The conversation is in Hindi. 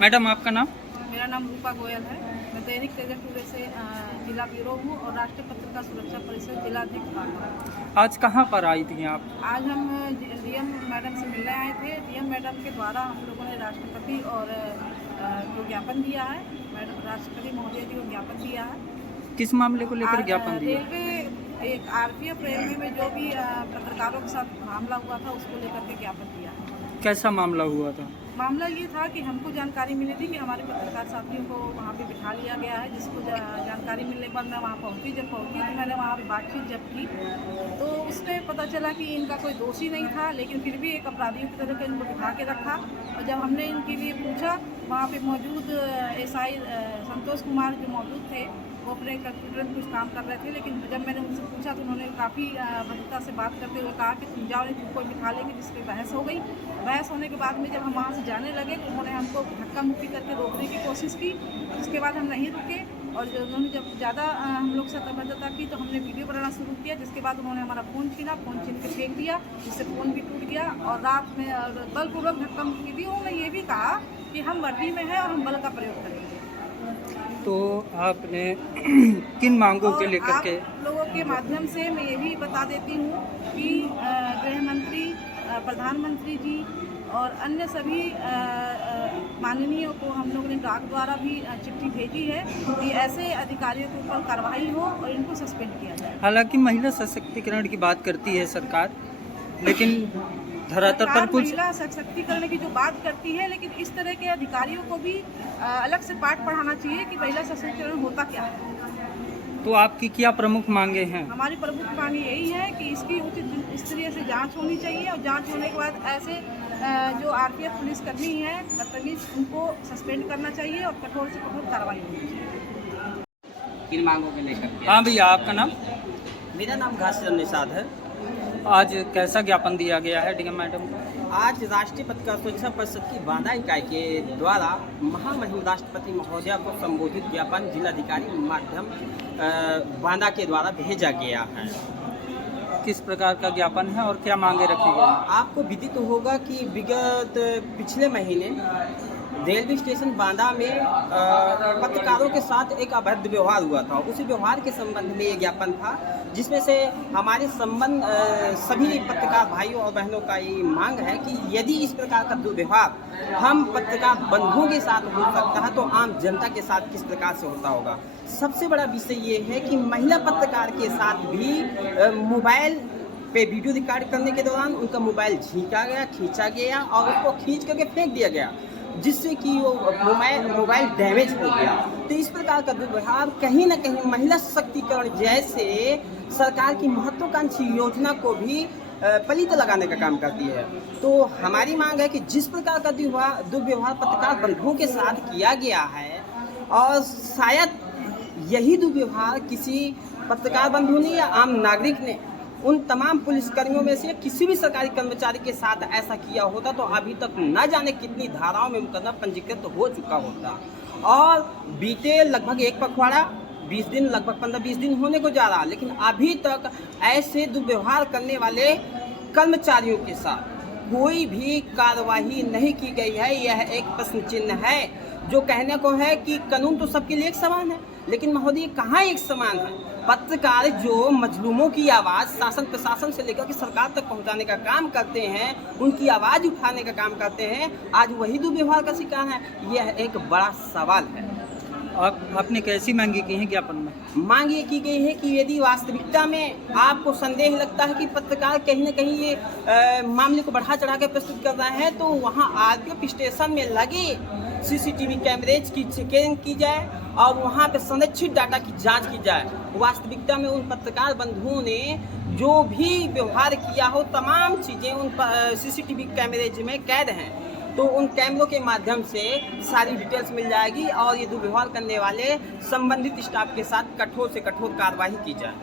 मैडम आपका नाम? मेरा नाम रूपा गोयल है। मैं दैनिक तेजस टुडे से जिला ब्यूरो हूँ और राष्ट्रीय पत्रकार सुरक्षा परिषद जिला अध्यक्ष हूँ। आज कहाँ पर आई थी आप? आज हम डीएम मैडम से मिलने आए थे। डीएम मैडम के द्वारा हम लोगों ने राष्ट्रपति और जो ज्ञापन दिया है, मैडम राष्ट्रपति महोदय जी को ज्ञापन दिया है। किस मामले को लेकर ज्ञापन दिया? रेलवे एक आरपीएफ रेलवे में जो भी पत्रकारों के साथ मामला हुआ था उसको लेकर के ज्ञापन दिया है। कैसा मामला हुआ था? मामला ये था कि हमको जानकारी मिली थी कि हमारे पत्रकार साथियों को वहाँ पे बिठा लिया गया है, जिसको जानकारी मिलने के बाद मैं वहाँ पहुँची। जब पहुँची तो मैंने वहाँ पे बातचीत जब की तो उसमें पता चला कि इनका कोई दोषी नहीं था, लेकिन फिर भी एक अपराधियों की तरह इनको बिठा के रखा। और जब हमने इनके लिए पूछा, वहाँ पे मौजूद एसआई संतोष कुमार जो मौजूद थे, वो अपने कंप्यूटर में कुछ काम कर रहे थे, लेकिन जब मैंने उनसे पूछा तो उन्होंने काफ़ी भद्रता से बात करते हुए कहा कि तुम जाओ, नहीं तुमको बिठा लेंगे, जिस पर बहस हो गई। बहस होने के बाद में जब हम वहाँ से जाने लगे तो उन्होंने हमको धक्का मुक्की करके रोकने की कोशिश की। उसके बाद हम नहीं रुके और उन्होंने जब ज़्यादा हम लोग से तबद्धता की तो हमने वीडियो बनाना शुरू किया, जिसके बाद उन्होंने हमारा फ़ोन छीना, फ़ोन छीन के फेंक दिया, जिससे फ़ोन भी टूट गया। और रात में बलपूर्वक धक्का मुक्की दी। उन्होंने ये भी कहा कि हम वर्दी में हैं और हम बल का प्रयोग करेंगे। तो आपने किन मांगों के लेकर के? आप लोगों के माध्यम से मैं ये भी बता देती हूँ कि गृह मंत्री, प्रधानमंत्री जी और अन्य सभी माननीयों को हम लोगों ने डाक द्वारा भी चिट्ठी भेजी है कि ऐसे अधिकारियों के ऊपर कार्रवाई हो और इनको सस्पेंड किया जाए। हालांकि महिला सशक्तिकरण की बात करती है सरकार, लेकिन धरातल पर कुछ महिला सशक्तिकरण की जो बात करती है, लेकिन इस तरह के अधिकारियों को भी अलग से पाठ पढ़ाना चाहिए कि महिला सशक्तिकरण होता क्या है। तो आपकी क्या प्रमुख मांगे हैं? हमारी प्रमुख मांग यही है कि इसकी उचित स्तरीय से जांच होनी चाहिए और जांच होने के बाद ऐसे जो आरपीएफ पुलिसकर्मी हैं बदतमीज, उनको सस्पेंड करना चाहिए और कठोर से कठोर कार्रवाई होनी चाहिए। किन मांगों के लेकर? हाँ भैया, आपका नाम? मेरा नाम घासीराम निषाद है। आज कैसा ज्ञापन दिया गया है डीएम मैडम को? आज राष्ट्रीय पत्रकार सुरक्षा परिषद की बांदा इकाई के द्वारा महामहिम राष्ट्रपति महोदया को संबोधित ज्ञापन जिलाधिकारी माध्यम बांदा के द्वारा भेजा गया है। किस प्रकार का ज्ञापन है और क्या मांगे रखी गई? आपको विदित होगा कि विगत पिछले महीने रेलवे स्टेशन बांदा में पत्रकारों के साथ एक अभद्र व्यवहार हुआ था। उसी व्यवहार के संबंध में ये ज्ञापन था, जिसमें से हमारे संबंध सभी पत्रकार भाइयों और बहनों का ये मांग है कि यदि इस प्रकार का दुर्व्यवहार हम पत्रकार बंधुओं के साथ हो सकता है तो आम जनता के साथ किस प्रकार से होता होगा। सबसे बड़ा विषय ये है कि महिला पत्रकार के साथ भी मोबाइल पे वीडियो रिकॉर्ड करने के दौरान उनका मोबाइल खींचा गया और उसको खींच करके फेंक दिया गया, जिससे कि वो मोबाइल डैमेज हो गया। तो इस प्रकार का दुर्व्यवहार कहीं ना कहीं महिला सशक्तिकरण जैसे सरकार की महत्वाकांक्षी योजना को भी पलीत लगाने का काम करती है। तो हमारी मांग है कि जिस प्रकार का दुर्व्यवहार पत्रकार बंधुओं के साथ किया गया है, और शायद यही दुर्व्यवहार किसी पत्रकार बंधु ने या आम नागरिक ने उन तमाम पुलिसकर्मियों में से किसी भी सरकारी कर्मचारी के साथ ऐसा किया होता तो अभी तक न जाने कितनी धाराओं में मुकदमा पंजीकृत हो चुका होता। और बीते लगभग एक पखवाड़ा 20 दिन, लगभग 15-20 दिन होने को जा रहा, लेकिन अभी तक ऐसे दुर्व्यवहार करने वाले कर्मचारियों के साथ कोई भी कार्रवाई नहीं की गई है। यह एक प्रश्न चिन्ह है। जो कहने को है कि कानून तो सबके लिए एक समान है, लेकिन महोदय कहाँ एक समान है? पत्रकार जो मजलूमों की आवाज़ शासन प्रशासन से लेकर के सरकार तक पहुंचाने का काम करते हैं, उनकी आवाज़ उठाने का काम करते हैं, आज वही दुर्व्यवहार का शिकार है। यह एक बड़ा सवाल है। आपने कैसी मांगी की है ज्ञापन में? मांग ये की गई है कि यदि वास्तविकता में आपको संदेह लगता है कि पत्रकार कहीं ना कहीं ये मामले को बढ़ा चढ़ा कर प्रस्तुत कर रहे हैं, तो वहाँ आरपीएफ स्टेशन में लगे सीसीटीवी कैमरेज की चेकिंग की जाए और वहाँ पे संरक्षित डाटा की जांच की जाए। वास्तविकता में उन पत्रकार बंधुओं ने जो भी व्यवहार किया हो, तमाम चीज़ें उन सीसीटीवी कैमरेज में कैद हैं, तो उन कैमरों के माध्यम से सारी डिटेल्स मिल जाएगी और ये दुर्व्यवहार करने वाले संबंधित स्टाफ के साथ कठोर से कठोर कार्रवाई की जाए।